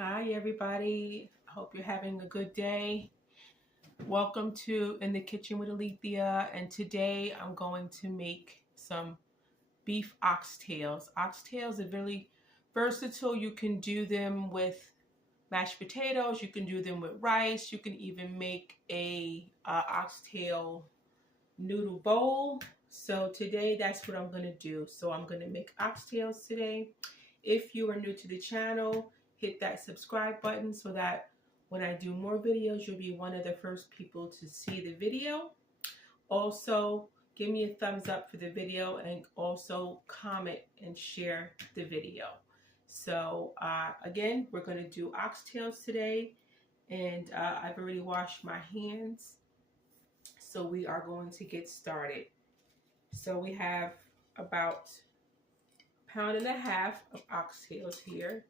Hi, everybody. I hope you're having a good day. Welcome to In the Kitchen with Alethea, and today I'm going to make some beef oxtails. Oxtails are really versatile. You can do them with mashed potatoes, you can do them with rice, you can even make a oxtail noodle bowl. So today that's what I'm going to do. So I'm going to make oxtails today. If you are new to the channel, hit that subscribe button so that when I do more videos, you'll be one of the first people to see the video. Also, give me a thumbs up for the video and also comment and share the video. So again, we're going to do oxtails today, and I've already washed my hands. So we are going to get started. So we have about a pound and a half of oxtails here.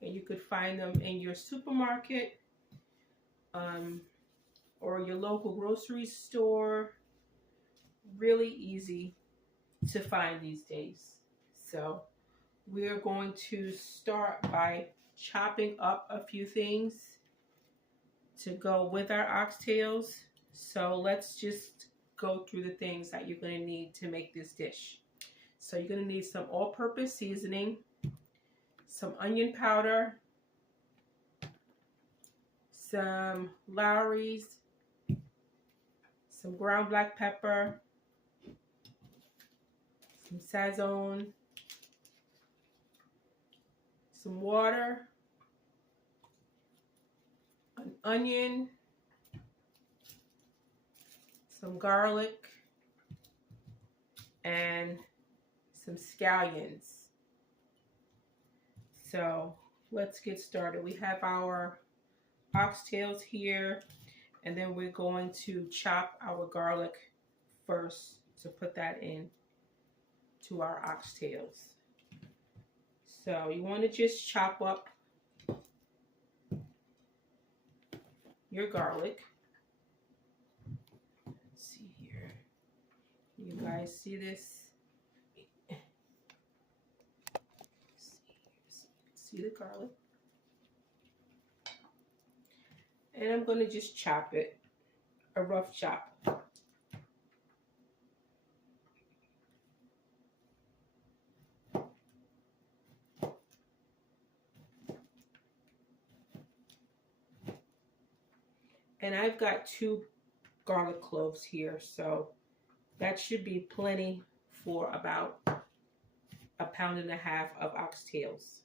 And you could find them in your supermarket or your local grocery store. Really easy to find these days. So we're going to start by chopping up a few things to go with our oxtails. So let's just go through the things that you're going to need to make this dish. So you're going to need some all-purpose seasoning, some onion powder, some Lowry's, some ground black pepper, some sazon, some water, an onion, some garlic, and some scallions. So let's get started. We have our oxtails here, and then we're going to chop our garlic first to put that in to our oxtails. So you want to just chop up your garlic. Let's see here. You guys see this? See the garlic? And I'm going to just chop it, a rough chop. And I've got 2 garlic cloves here, so that should be plenty for about a pound and a half of oxtails.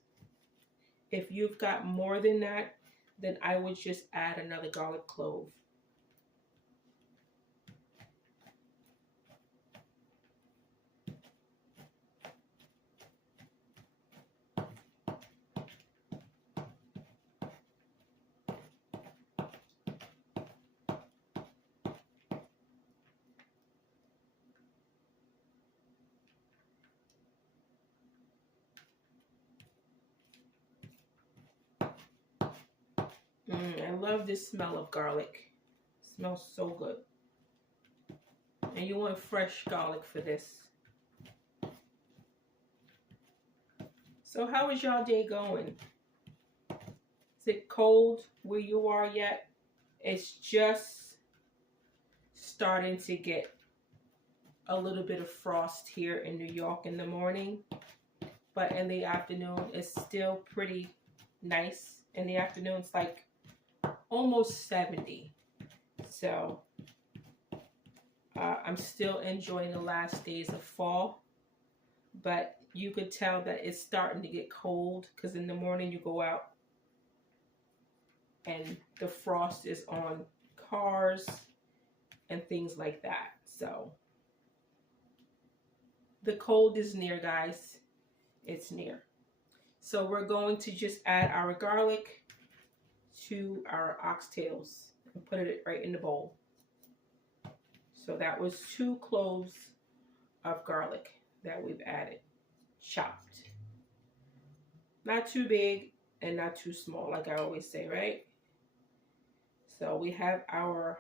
If you've got more than that, then I would just add another garlic clove. I love this smell of garlic. It smells so good. And you want fresh garlic for this. So how is y'all day going? Is it cold where you are yet? It's just starting to get a little bit of frost here in New York in the morning. But in the afternoon, it's still pretty nice. In the afternoon, it's like almost 70. So I'm still enjoying the last days of fall. But you could tell that it's starting to get cold because in the morning you go out and the frost is on cars and things like that. So the cold is near, guys. It's near. So we're going to just add our garlic to our oxtails and put it right in the bowl. So that was 2 cloves of garlic that we've added, chopped. Not too big and not too small, like I always say, right? So we have our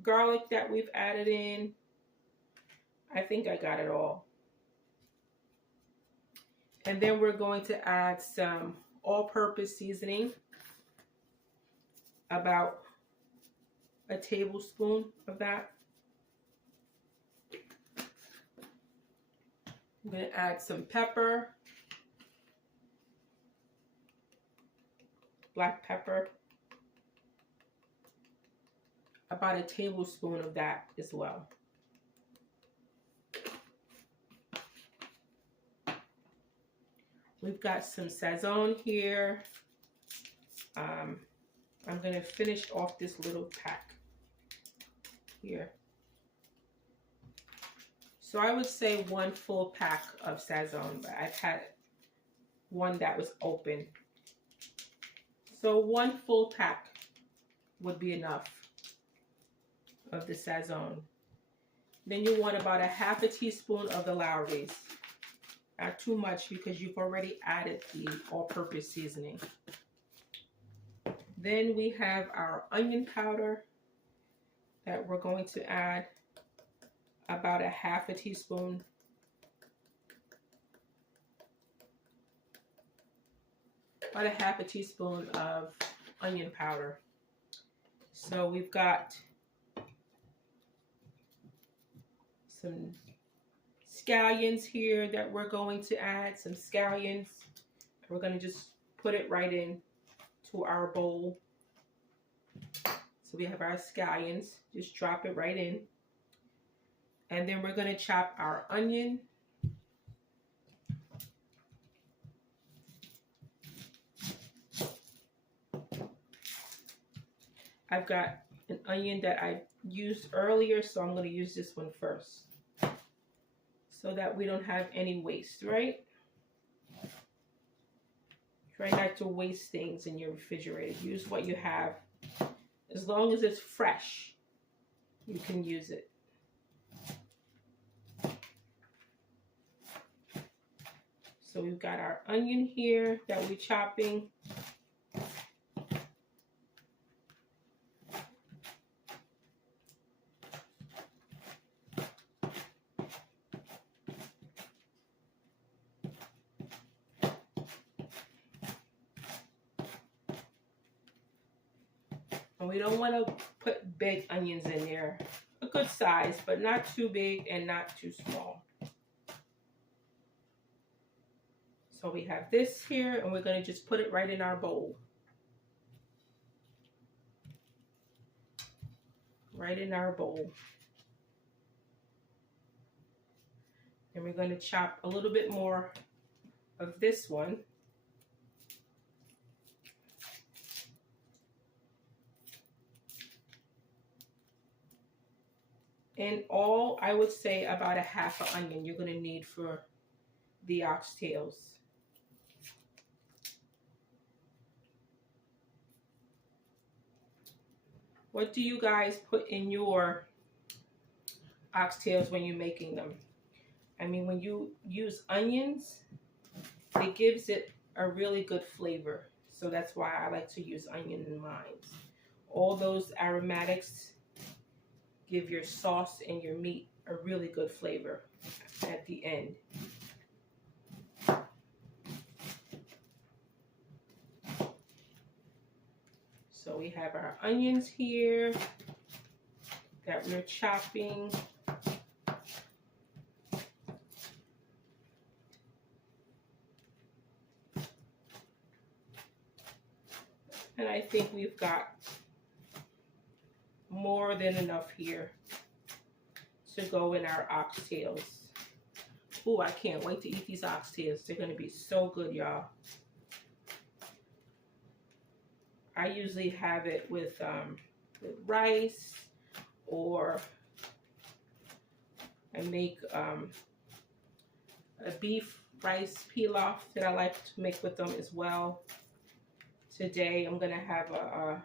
garlic that we've added in. I think I got it all. And then we're going to add some all-purpose seasoning, about a tablespoon of that. I'm going to add some pepper, black pepper, about a tablespoon of that as well. We've got some Sazon here. I'm going to finish off this little pack here. So I would say 1 full pack of Sazon, but I've had one that was open. So 1 full pack would be enough of the Sazon. Then you want about a half a teaspoon of the Lowry's. Not too much because you've already added the all-purpose seasoning. Then we have our onion powder that we're going to add about a half a teaspoon. About a half a teaspoon of onion powder. So we've got some scallions here that we're going to add, some scallions. We're going to just put it right in to our bowl. So we have our scallions, just drop it right in. And then we're going to chop our onion. I've got an onion that I used earlier, so I'm going to use this one first, so that we don't have any waste, right? Try not to waste things in your refrigerator. Use what you have. As long as it's fresh, you can use it. So we've got our onion here that we're chopping. And we don't want to put big onions in there. A good size, but not too big and not too small. So we have this here, and we're going to just put it right in our bowl. Right in our bowl. And we're going to chop a little bit more of this one. And all, I would say about a half an onion you're going to need for the oxtails. What do you guys put in your oxtails when you're making them? I mean, when you use onions, it gives it a really good flavor. So that's why I like to use onion in mine. All those aromatics give your sauce and your meat a really good flavor at the end. So we have our onions here that we're chopping. And I think we've got more than enough here to go in our oxtails. Oh, I can't wait to eat these oxtails. They're going to be so good, y'all. I usually have it with rice, or I make a beef rice pilaf that I like to make with them as well. Today I'm going to have I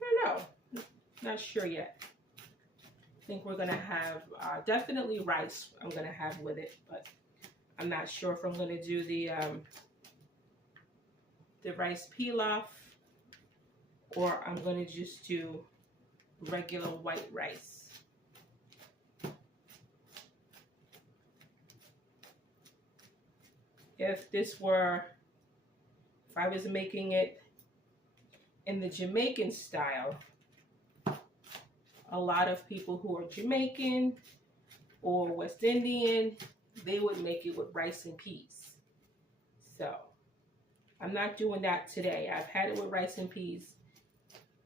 don't know, not sure yet. I think we're going to have definitely rice I'm going to have with it, but I'm not sure if I'm going to do the rice pilaf, or I'm going to just do regular white rice. If this were If I was making it in the Jamaican style, a lot of people who are Jamaican or West Indian, they would make it with rice and peas. So I'm not doing that today. I've had it with rice and peas,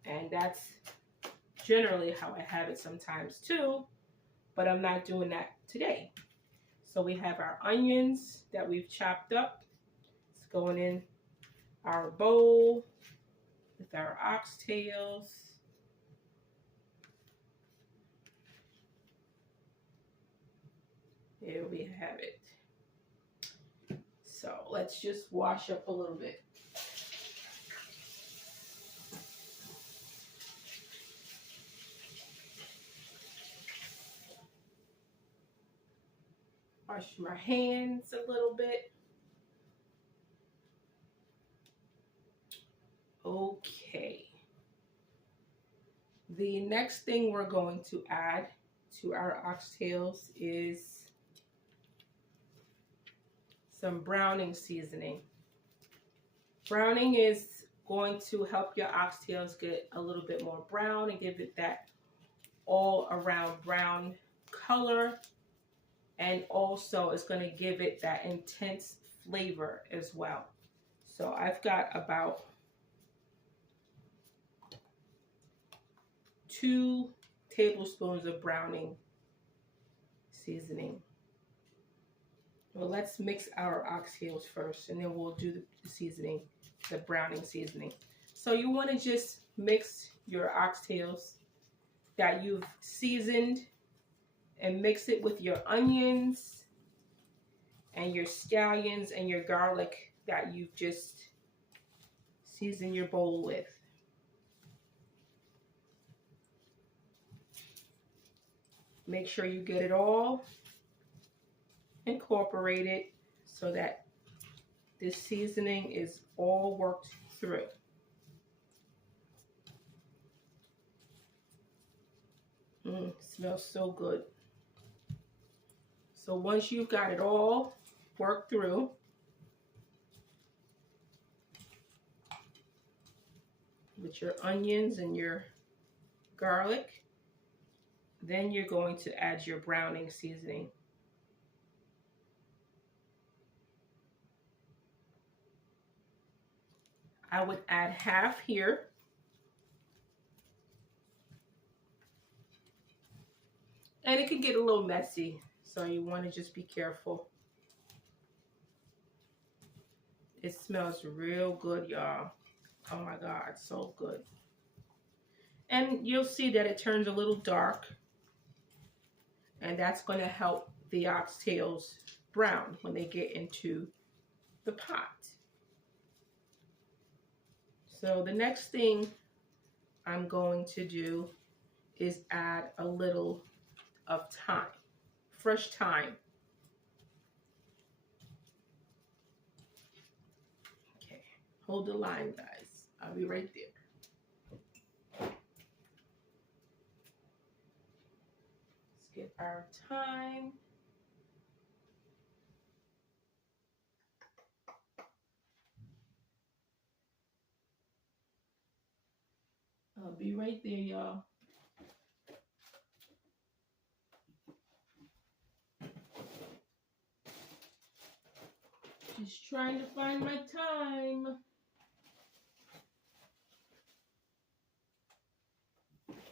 and that's generally how I have it sometimes too, but I'm not doing that today. So we have our onions that we've chopped up. It's going in our bowl with our oxtails. Here we have it. So let's just wash up a little bit. Wash my hands a little bit. Okay. The next thing we're going to add to our oxtails is some browning seasoning. Browning is going to help your oxtails get a little bit more brown and give it that all around brown color, and also it's going to give it that intense flavor as well. So I've got about 2 tablespoons of browning seasoning. Well, let's mix our oxtails first, and then we'll do the seasoning, the browning seasoning. So you want to just mix your oxtails that you've seasoned and mix it with your onions and your scallions and your garlic that you've just seasoned your bowl with. Make sure you get it all incorporated so that this seasoning is all worked through. Smells so good. So once you've got it all worked through, with your onions and your garlic, then you're going to add your browning seasoning. I would add half here. And it can get a little messy, so you want to just be careful. It smells real good, y'all. Oh my God, so good. And you'll see that it turns a little dark, and that's going to help the oxtails brown when they get into the pot. So the next thing I'm going to do is add a little of thyme, fresh thyme. Okay, hold the line, guys. I'll be right there. Let's get our thyme. I'll be right there, y'all. Just trying to find my thyme. Let's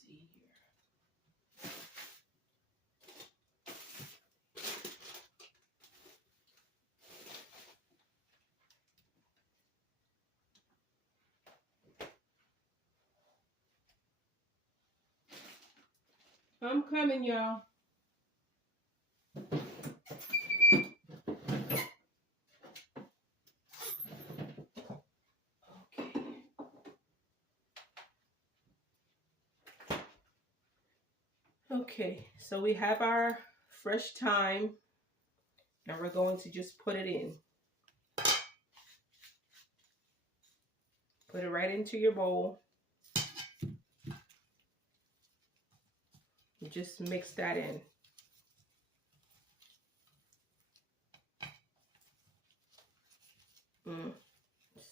see here. I'm coming, y'all. Okay, so we have our fresh thyme, and we're going to just put it in. Put it right into your bowl. You just mix that in.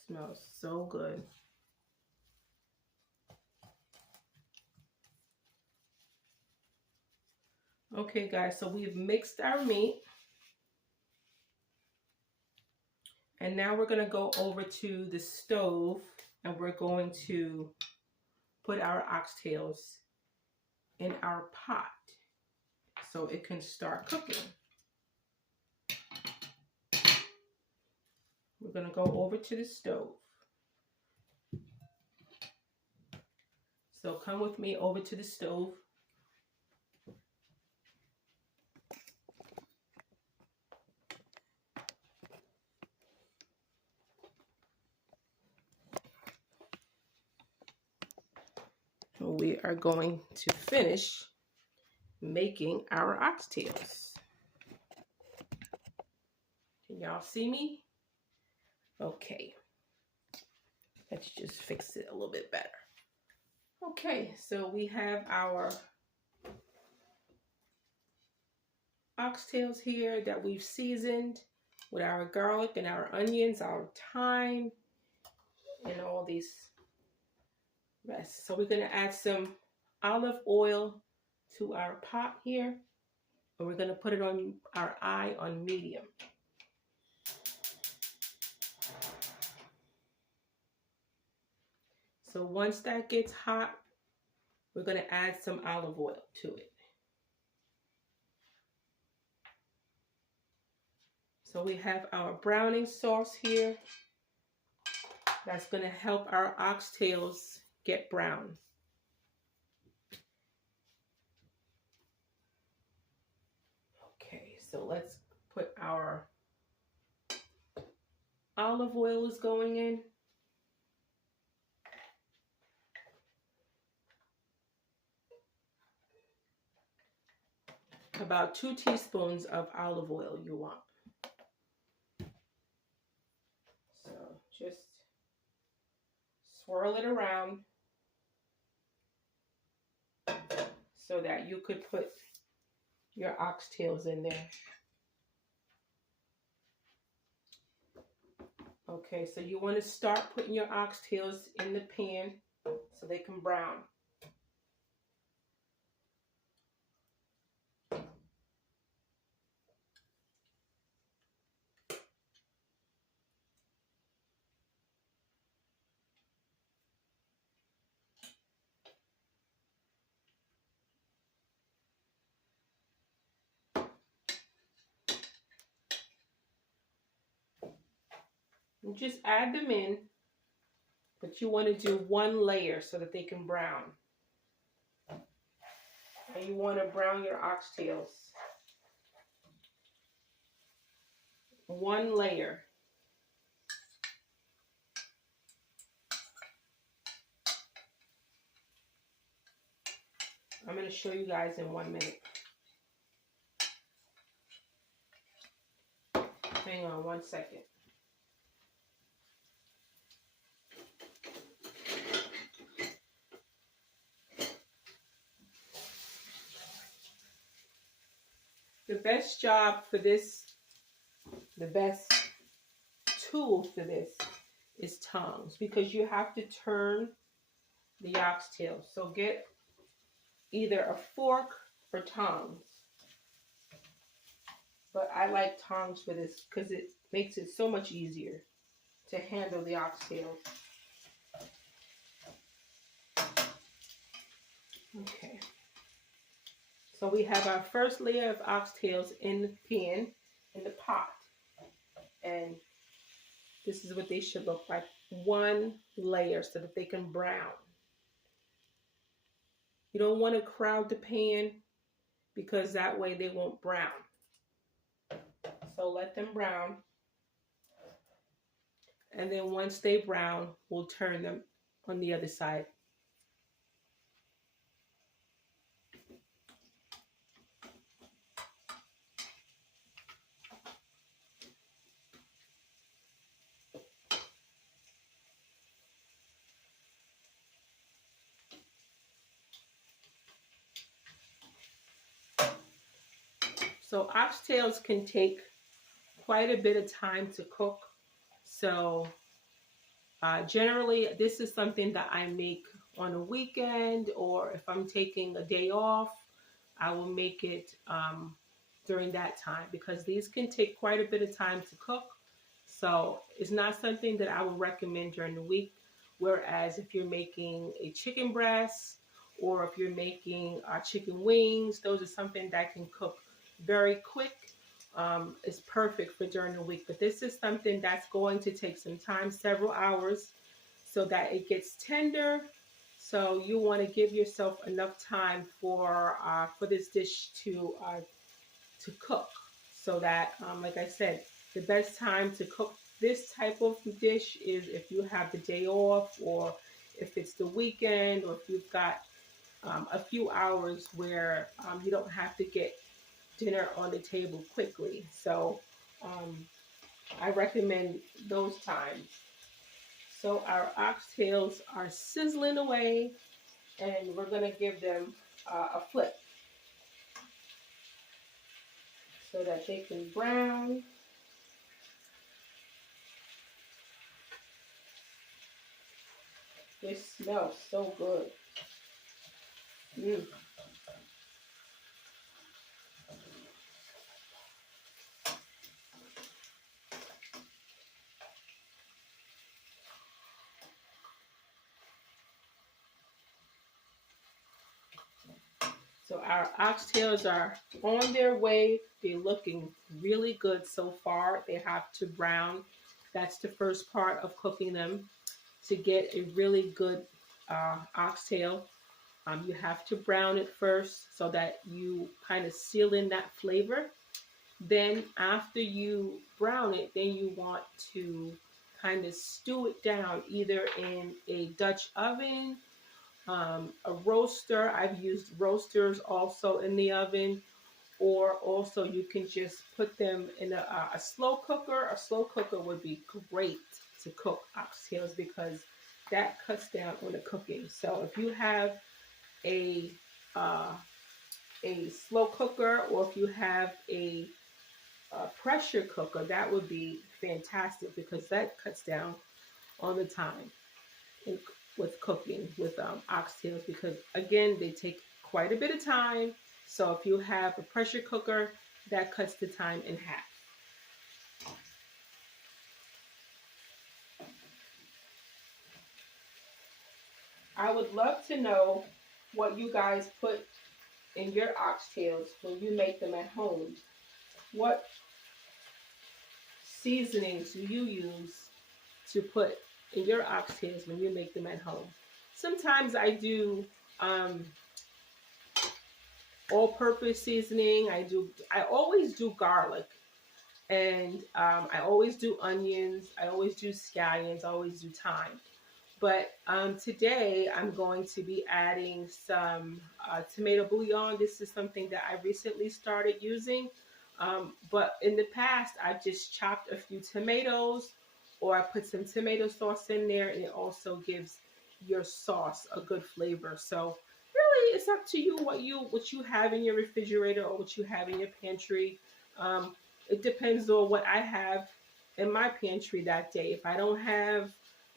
Smells so good. Okay guys, so we've mixed our meat. And now we're going to go over to the stove and we're going to put our oxtails in our pot so it can start cooking. We're going to go over to the stove. So come with me over to the stove. We are going to finish making our oxtails. Can y'all see me? Okay. Let's just fix it a little bit better. Okay, so we have our oxtails here that we've seasoned with our garlic and our onions, our thyme, and all these rest. So we're going to add some olive oil to our pot here, and we're going to put it on our eye on medium. So once that gets hot, we're going to add some olive oil to it. So we have our browning sauce here. That's going to help our oxtails get brown. Okay, so let's put our olive oil is going in. About 2 teaspoons of olive oil you want. So just swirl it around so that you could put your oxtails in there. Okay, so you want to start putting your oxtails in the pan so they can brown. You just add them in, but you want to do 1 layer so that they can brown. And you want to brown your oxtails 1 layer. I'm going to show you guys in 1 minute. Hang on 1 second. The best job for this, the best tool for this is tongs, because you have to turn the oxtail. So get either a fork or tongs. But I like tongs for this because it makes it so much easier to handle the oxtails. Okay. So we have our first layer of oxtails in the pan, in the pot. And this is what they should look like. 1 layer so that they can brown. You don't want to crowd the pan because that way they won't brown. So let them brown. And then once they brown, we'll turn them on the other side. So oxtails can take quite a bit of time to cook. So Generally, this is something that I make on a weekend, or if I'm taking a day off, I will make it during that time because these can take quite a bit of time to cook. So it's not something that I would recommend during the week. Whereas if you're making a chicken breast or if you're making chicken wings, those are something that can cook very quick. It's perfect for during the week. But this is something that's going to take some time, several hours, so that it gets tender. So you want to give yourself enough time for this dish to cook, so that, like I said, the best time to cook this type of dish is if you have the day off, or if it's the weekend, or if you've got a few hours where you don't have to get dinner on the table quickly. So um, I recommend those times. So our oxtails are sizzling away, and we're going to give them a flip so that they can brown. This smells so good. Mm. So our oxtails are on their way. They're looking really good so far. They have to brown. That's the first part of cooking them. To get a really good oxtail, you have to brown it first so that you kind of seal in that flavor. Then after you brown it, then you want to kind of stew it down either in a Dutch oven, a roaster. I've used roasters also in the oven, or also you can just put them in a slow cooker. A slow cooker would be great to cook oxtails because that cuts down on the cooking. So if you have a uh, a slow cooker, or if you have a pressure cooker, that would be fantastic because that cuts down on the time in, with cooking with oxtails, because again they take quite a bit of time. So if you have a pressure cooker, that cuts the time in half. I would love to know what you guys put in your oxtails when you make them at home. What seasonings do you use to put in your oxtails when you make them at home? Sometimes I do um, all-purpose seasoning. I always do garlic, and I always do onions. I always do scallions. I always do thyme. But today I'm going to be adding some tomato bouillon. This is something that I recently started using. But in the past, I just chopped a few tomatoes, or I put some tomato sauce in there, and it also gives your sauce a good flavor. So really, it's up to you what you have in your refrigerator or what you have in your pantry. Um, it depends on what I have in my pantry that day. If I don't have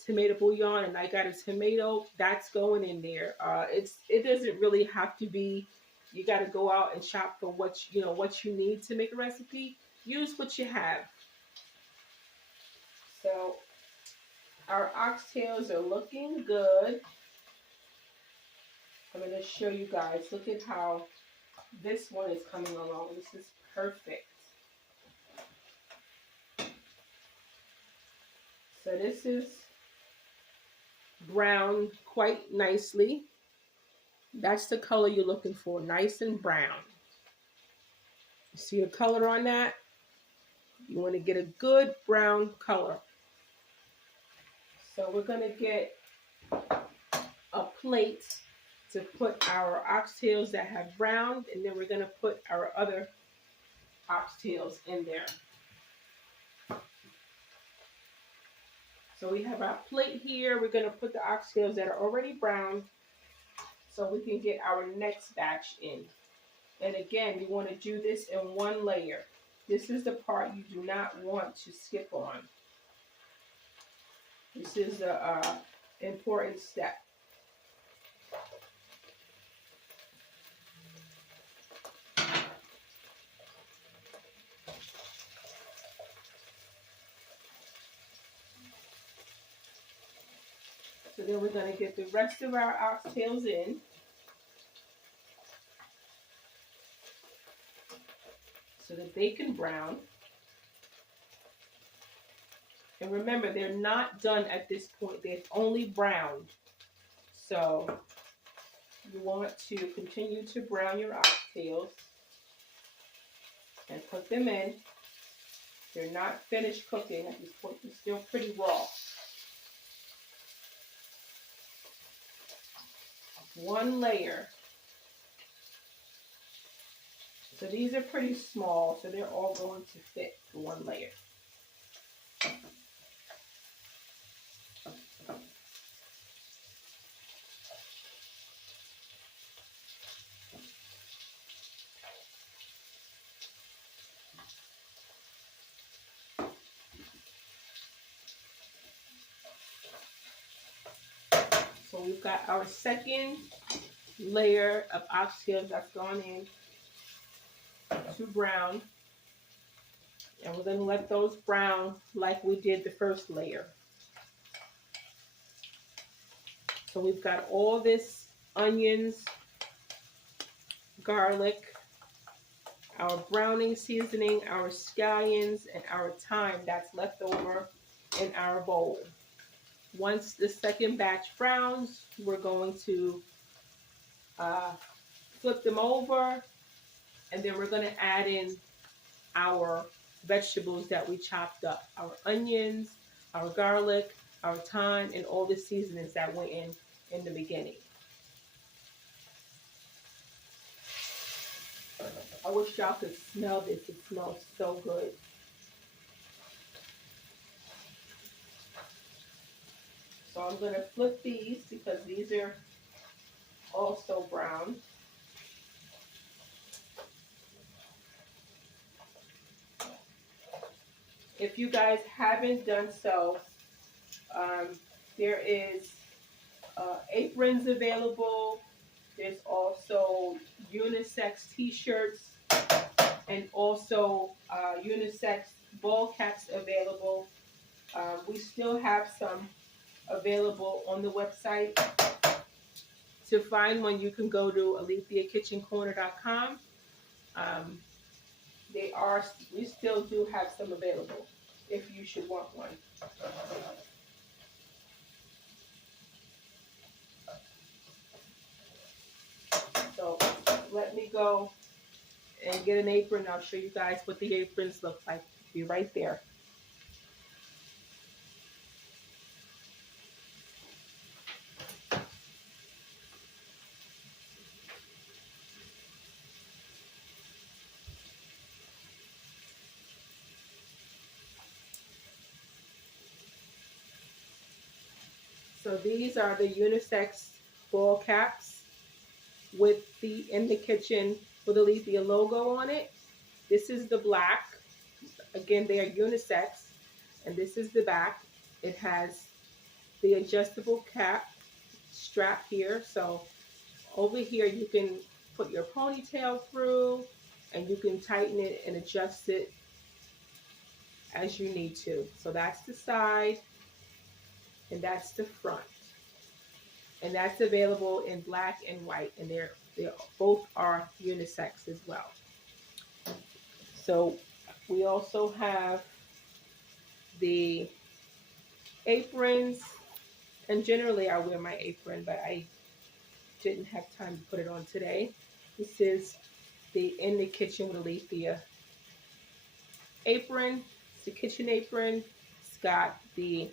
tomato bouillon and I got a tomato, that's going in there. It doesn't really have to be. You got to go out and shop for what you need to make a recipe. Use what you have. So our oxtails are looking good. I'm going to show you guys. Look at how this one is coming along. This is perfect. So this is brown quite nicely. That's the color you're looking for, nice and brown. See the color on that? You want to get a good brown color. So we're going to get a plate to put our oxtails that have browned, and then we're going to put our other oxtails in there. So we have our plate here. We're going to put the oxtails that are already browned so we can get our next batch in. And again, you want to do this in one layer. This is the part you do not want to skip on. This is a important step. So then we're going to get the rest of our oxtails in. So that they can brown. And remember, they're not done at this point. They've only browned. So you want to continue to brown your oxtails and put them in. They're not finished cooking at this point. They're still pretty raw. One layer. So these are pretty small, so they're all going to fit for one layer. So we've got our second layer of oxtails that's gone in to brown. And we're going to let those brown like we did the first layer. So we've got all this onions, garlic, our browning seasoning, our scallions, and our thyme that's left over in our bowl. Once the second batch browns, we're going to flip them over, and then we're going to add in our vegetables that we chopped up, our onions, our garlic, our thyme, and all the seasonings that went in the beginning. I wish y'all could smell this. It smells so good. So I'm going to flip these because these are also brown. If you guys haven't done so, there is aprons available. There's also unisex t-shirts and also unisex ball caps available. We still have some available on the website. To find one, you can go to AletheaKitchenCorner.com. We still do have some available if you should want one. So let me go and get an apron. I'll show you guys what the aprons look like. Be right there. So these are the unisex ball caps with the In the Kitchen with Alethea logo on it. This is the black. Again, they are unisex. And this is the back. It has the adjustable cap strap here. So over here you can put your ponytail through and you can tighten it and adjust it as you need to. So that's the side and that's the front. And that's available in black and white, and they both are unisex as well. So we also have the aprons, and generally I wear my apron, but I didn't have time to put it on today. This is the In the Kitchen with Alethea apron. It's the kitchen apron. It's got the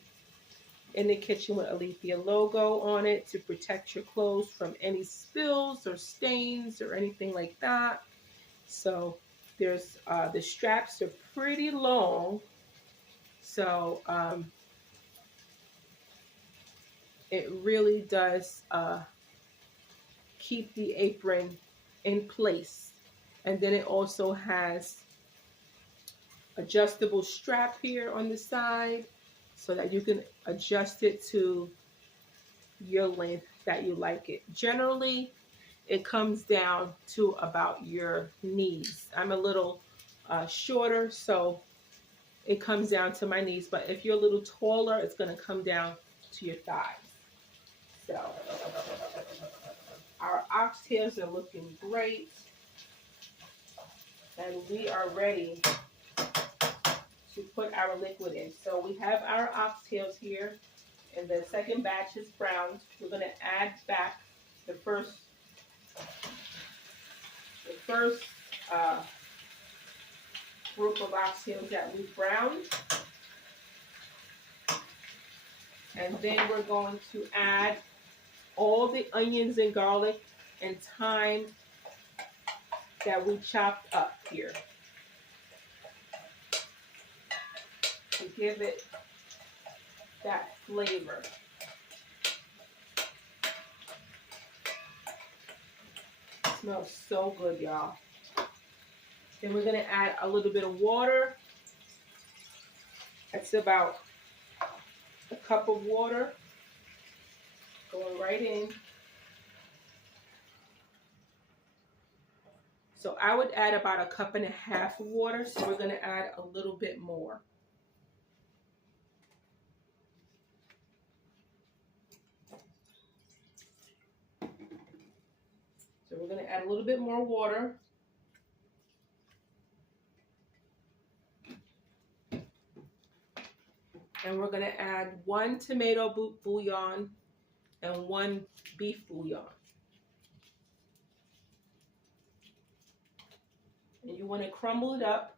In the Kitchen with Alethea logo on it to protect your clothes from any spills or stains or anything like that. So there's the straps are pretty long, so it really does keep the apron in place. And then it also has adjustable strap here on the side. so that you can adjust it to your length that you like it. Generally, it comes down to about your knees. I'm a little shorter, so it comes down to my knees. But if you're a little taller, it's going to come down to your thighs. So our oxtails are looking great. And we are ready to put our liquid in. So we have our oxtails here, and the second batch is browned. We're going to add back the first group of oxtails that we browned. And then we're going to add all the onions and garlic and thyme that we chopped up here to give it that flavor. It smells so good, y'all. Then we're going to add a little bit of water. That's about a cup of water going right in. So I would add about a cup and a half of water, so we're going to add a little bit more. So we're going to add a little bit more water. And we're going to add 1 tomato bouillon and 1 beef bouillon. And you want to crumble it up.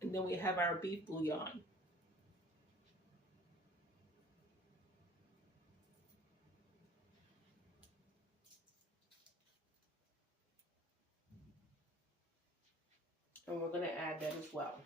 And then we have our beef bouillon. And we're going to add that as well.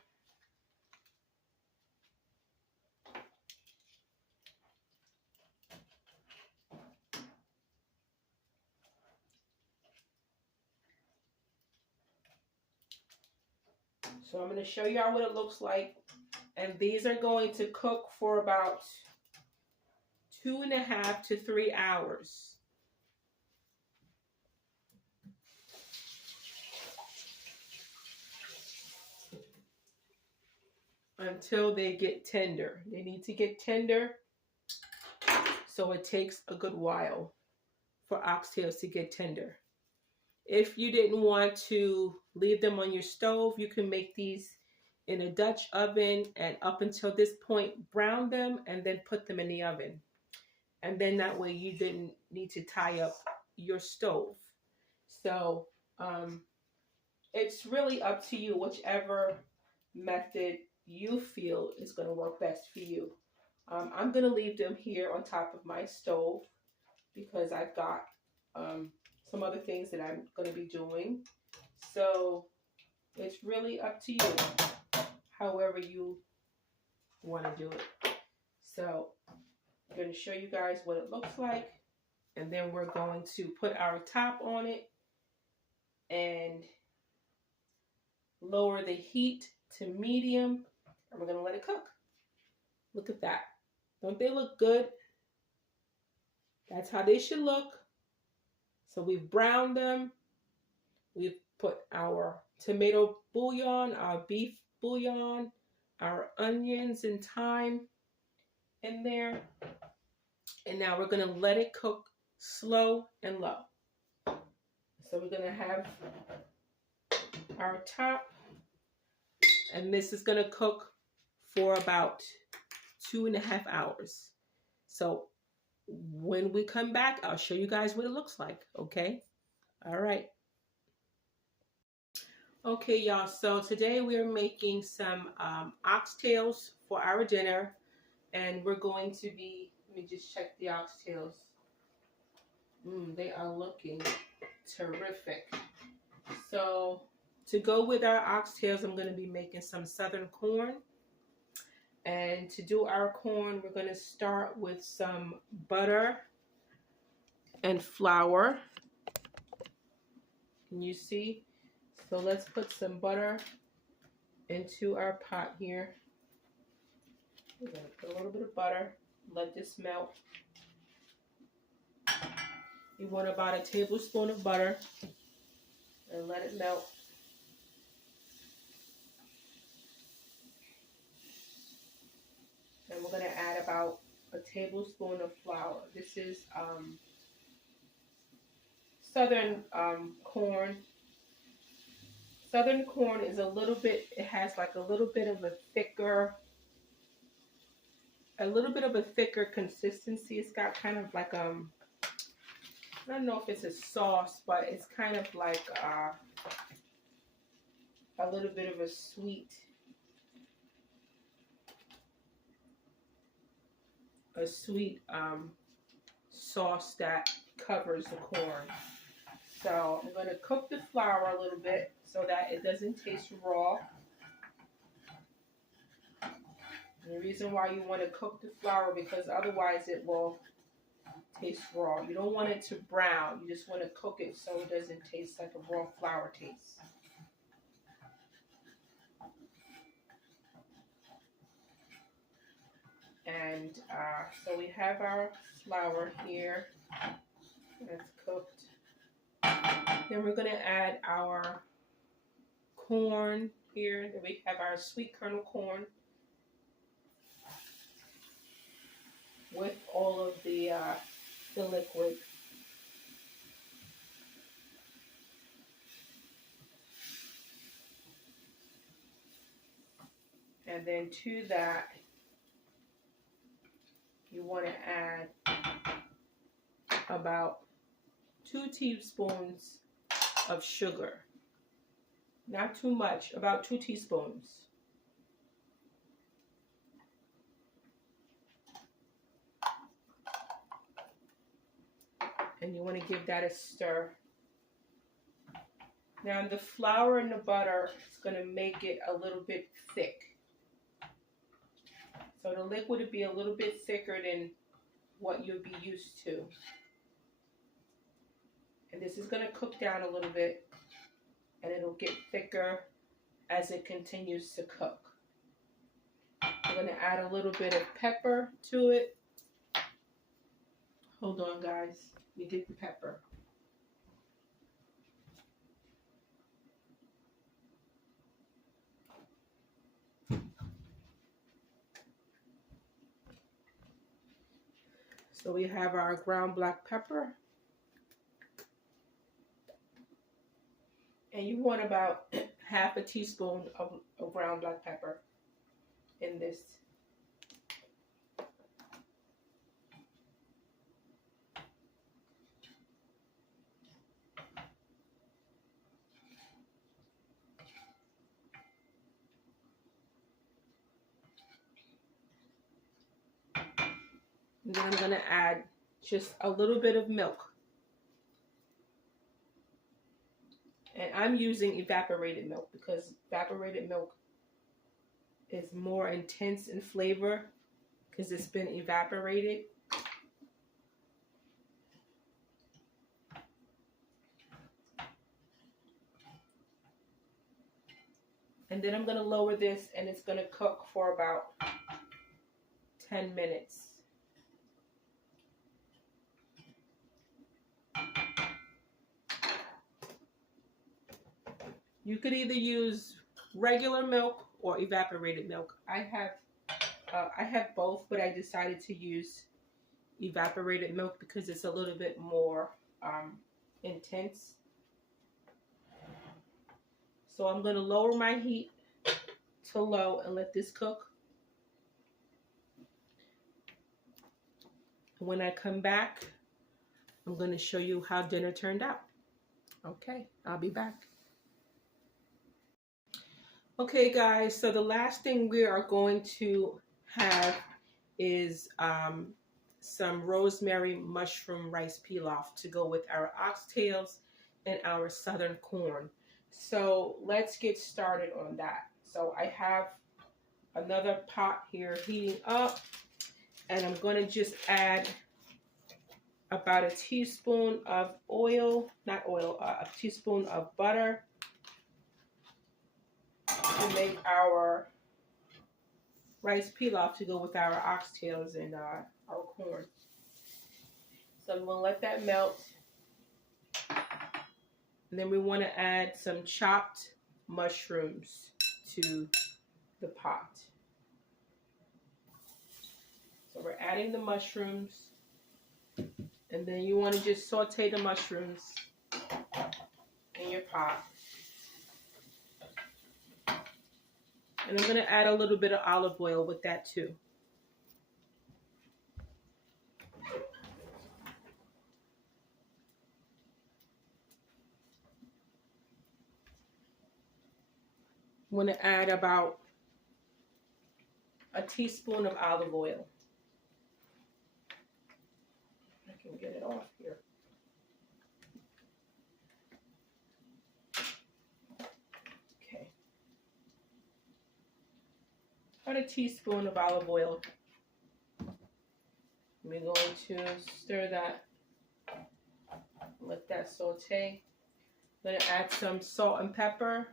So I'm going to show y'all what it looks like. And these are going to cook for about 2.5 to 3 hours. Until they get tender. They need to get tender, so it takes a good while for oxtails to get tender. If you didn't want to leave them on your stove, you can make these in a Dutch oven, and up until this point brown them and then put them in the oven. And then that way you didn't need to tie up your stove. So it's really up to you, whichever method you feel is going to work best for you. I'm going to leave them here on top of my stove because I've got some other things that I'm going to be doing. So it's really up to you, however you want to do it. So I'm going to show you guys what it looks like, and then we're going to put our top on it and lower the heat to medium, and we're going to let it cook. Look at that. Don't they look good? That's how they should look. So we've browned them. We've put our tomato bouillon, our beef bouillon, our onions and thyme in there. And now we're going to let it cook slow and low. So we're going to have our top, and this is going to cook for about 2.5 hours. So when we come back, I'll show you guys what it looks like, okay? All right. Okay, y'all, so today we're making some oxtails for our dinner, and we're going to be, let me just check the oxtails. They are looking terrific. So to go with our oxtails, I'm going to be making some southern corn. And to do our corn, we're going to start with some butter and flour. Can you see? So let's put some butter into our pot here. We're going to put a little bit of butter. Let this melt. You want about a tablespoon of butter and let it melt. And we're going to add about a tablespoon of flour. This is southern corn. Southern corn is a little bit, it has like a little bit of a thicker consistency. It's got kind of like I don't know if it's a sauce, but it's kind of like a little bit of a sweet sauce that covers the corn. So I'm going to cook the flour a little bit so that it doesn't taste raw. And the reason why you want to cook the flour, because otherwise it will taste raw. You don't want it to brown. You just want to cook it so it doesn't taste like a raw flour taste. And so we have our flour here. That's cooked. Then we're going to add our corn here. Then we have our sweet kernel corn with all of the liquid. And then to that, you want to add about 2 teaspoons of sugar. Not too much, about 2 teaspoons. And you want to give that a stir. Now the flour and the butter is going to make it a little bit thick. So the liquid would be a little bit thicker than what you'll be used to. And this is going to cook down a little bit, and it'll get thicker as it continues to cook. I'm going to add a little bit of pepper to it. Hold on, guys. Let me get the pepper. So we have our ground black pepper. And you want about half a teaspoon of ground black pepper in this. And then I'm going to add just a little bit of milk. And I'm using evaporated milk because evaporated milk is more intense in flavor because it's been evaporated. And then I'm going to lower this, and it's going to cook for about 10 minutes. You could either use regular milk or evaporated milk. I have both, but I decided to use evaporated milk because it's a little bit more intense. So I'm going to lower my heat to low and let this cook. When I come back, I'm going to show you how dinner turned out. Okay, I'll be back. Okay, guys, so the last thing we are going to have is some rosemary mushroom rice pilaf to go with our oxtails and our southern corn. So let's get started on that. So I have another pot here heating up, and I'm going to just add about a teaspoon of oil, not oil, a teaspoon of butter to make our rice pilaf to go with our oxtails and our corn. So I'm going to let that melt. And then we want to add some chopped mushrooms to the pot. So we're adding the mushrooms. And then you want to just saute the mushrooms in your pot. And I'm going to add a little bit of olive oil with that too. I'm going to add about a teaspoon of olive oil. I can get it off here. Okay. About a teaspoon of olive oil. We're going to stir that. Let that saute. I'm going to add some salt and pepper.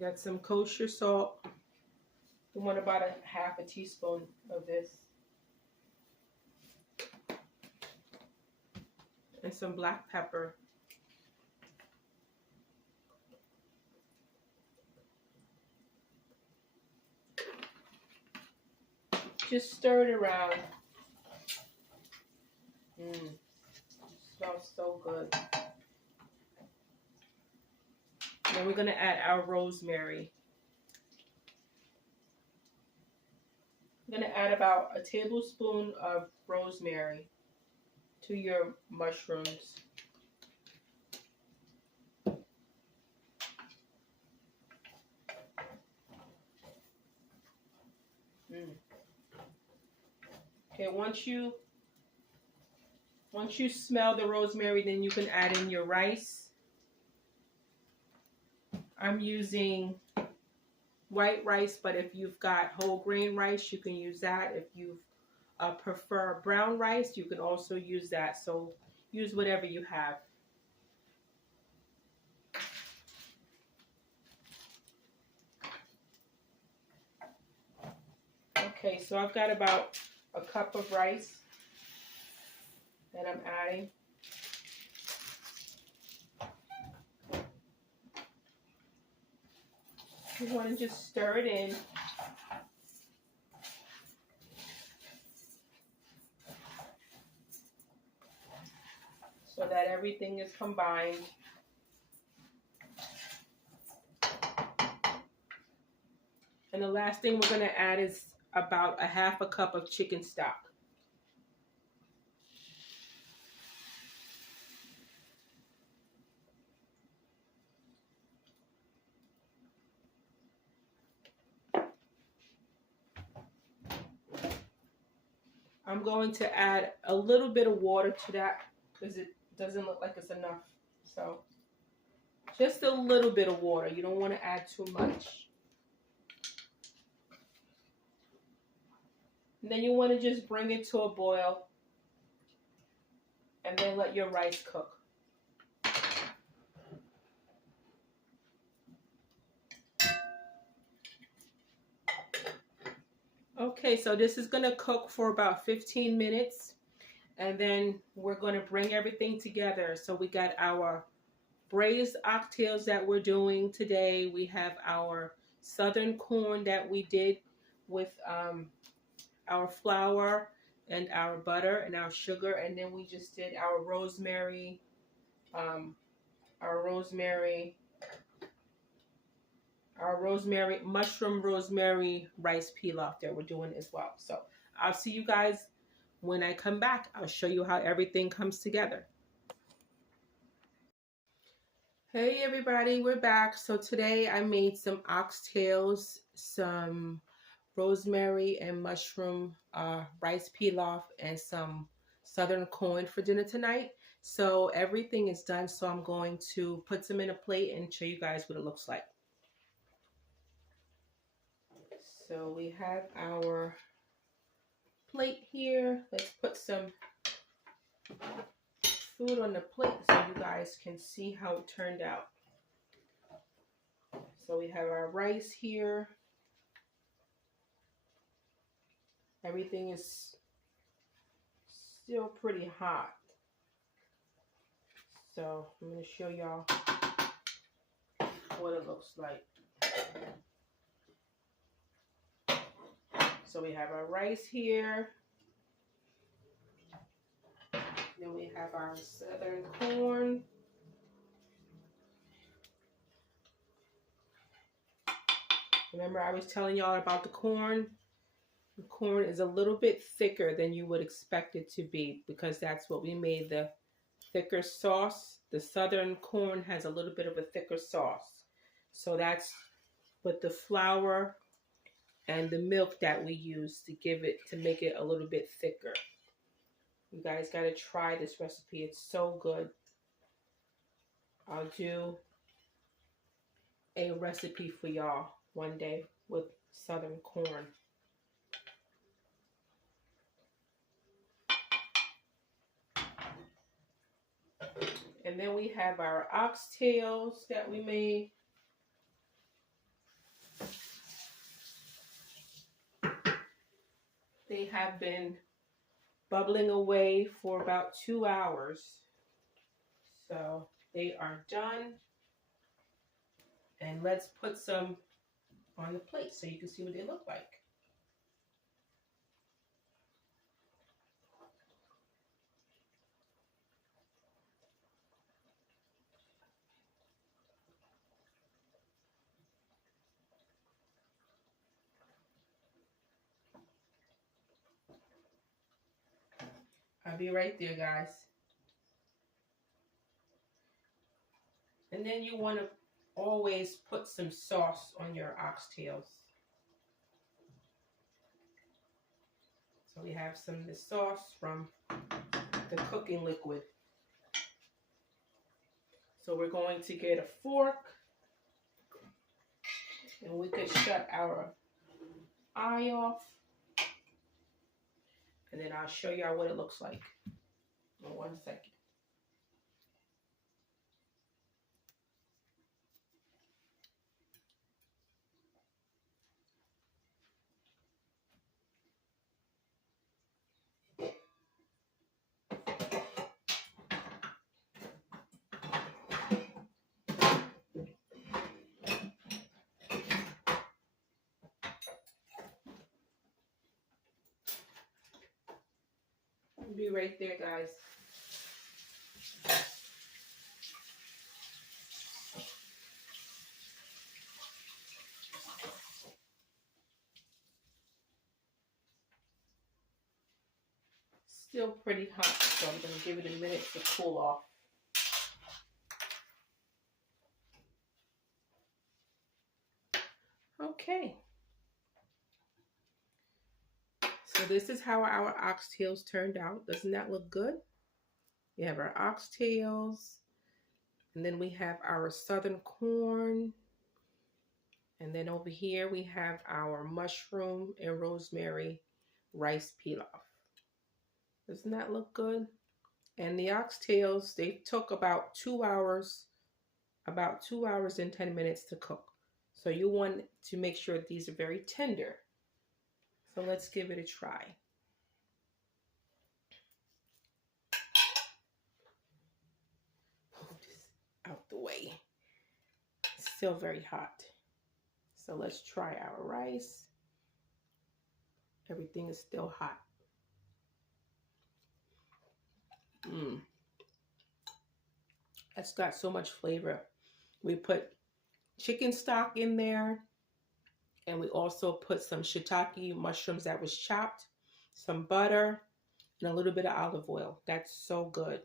Got some kosher salt. We want about a half a teaspoon of this. And some black pepper. Just stir it around. It smells so good. Then we're going to add our rosemary. I'm going to add about a tablespoon of rosemary to your mushrooms. Okay, once you smell the rosemary, then you can add in your rice. I'm using white rice, but if you've got whole grain rice, you can use that. If you prefer brown rice, you can also use that. So use whatever you have. Okay, so I've got about a cup of rice that I'm adding. You want to just stir it in. So that everything is combined. And the last thing we're going to add is about a half a cup of chicken stock. I'm going to add a little bit of water to that because it doesn't look like it's enough. So just a little bit of water. You don't want to add too much. And then you want to just bring it to a boil and then let your rice cook. Okay, so this is going to cook for about 15 minutes. And then we're going to bring everything together. So we got our braised oxtails that we're doing today. We have our southern corn that we did with our flour and our butter and our sugar. And then we just did our rosemary mushroom rosemary rice pilaf that we're doing as well. So I'll see you guys when I come back. I'll show you how everything comes together. Hey everybody, we're back. So today I made some oxtails, some rosemary and mushroom rice pilaf, and some southern corn for dinner tonight. So everything is done. So I'm going to put some in a plate and show you guys what it looks like. So we have our plate here. Let's put some food on the plate so you guys can see how it turned out. So we have our rice here. Everything is still pretty hot. So I'm going to show y'all what it looks like. So we have our rice here. Then we have our southern corn. Remember I was telling y'all about the corn? The corn is a little bit thicker than you would expect it to be because that's what we made the thicker sauce. The southern corn has a little bit of a thicker sauce. So that's with the flour and the milk that we use to make it a little bit thicker. You guys got to try this recipe. It's so good. I'll do a recipe for y'all one day with southern corn. And then we have our oxtails that we made. They have been bubbling away for about 2 hours. So they are done. And let's put some on the plate so you can see what they look like. I'll be right there, guys. And then you want to always put some sauce on your oxtails. So we have some of the sauce from the cooking liquid. So we're going to get a fork and we could shut our eye off. And then I'll show y'all what it looks like in 1 second. I'll be right there, guys. Still pretty hot, so I'm going to give it a minute to cool off. Okay. So this is how our oxtails turned out. Doesn't that look good? We have our oxtails, and then we have our southern corn, and then over here we have our mushroom and rosemary rice pilaf. Doesn't that look good? And the oxtails, they took about 2 hours, about 2 hours and 10 minutes to cook. So you want to make sure that these are very tender. So let's give it a try. Move this out the way. It's still very hot. So let's try our rice. Everything is still hot. It's got so much flavor. We put chicken stock in there, and we also put some shiitake mushrooms that was chopped, some butter, and a little bit of olive oil. That's so good.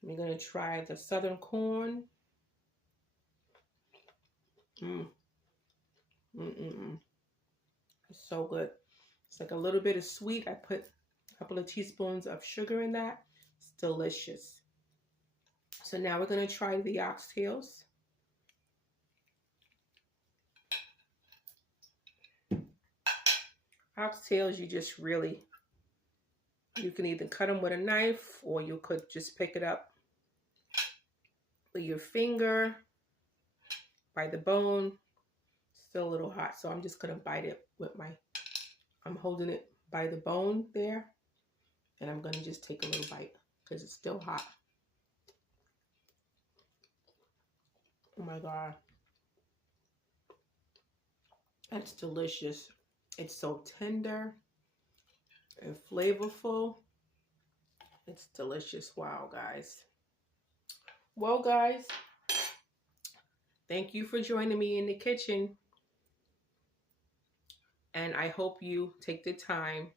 We're going to try the southern corn. It's so good. It's like a little bit of sweet. I put a couple of teaspoons of sugar in that. It's delicious. So now we're going to try the oxtails. Oxtails, you can either cut them with a knife, or you could just pick it up with your finger by the bone. Still a little hot, so I'm just going to bite it with I'm holding it by the bone there, and I'm going to just take a little bite because it's still hot. Oh my God. That's delicious. It's so tender and flavorful. It's delicious. Wow, guys. Well, guys, thank you for joining me in the kitchen. And I hope you take the time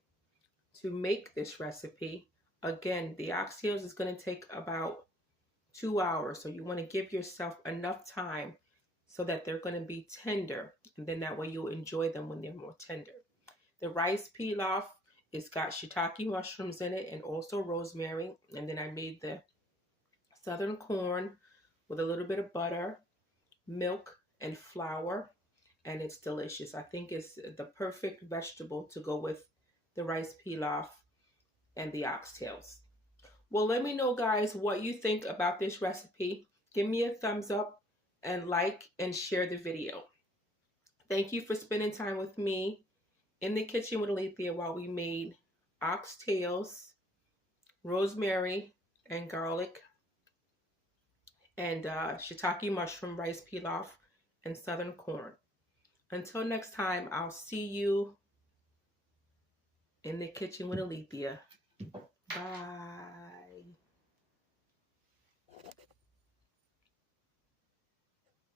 to make this recipe. Again, the oxtails is going to take about 2 hours. So you want to give yourself enough time so that they're going to be tender. And then that way you'll enjoy them when they're more tender. The rice pilaf, it's got shiitake mushrooms in it and also rosemary. And then I made the southern corn with a little bit of butter, milk, and flour. And it's delicious. I think it's the perfect vegetable to go with the rice pilaf and the oxtails. Well, let me know, guys, what you think about this recipe. Give me a thumbs up and like and share the video. Thank you for spending time with me in the kitchen with Alethea while we made oxtails, rosemary and garlic, and shiitake mushroom rice pilaf and southern corn. Until next time, I'll see you in the kitchen with Alethea. Bye.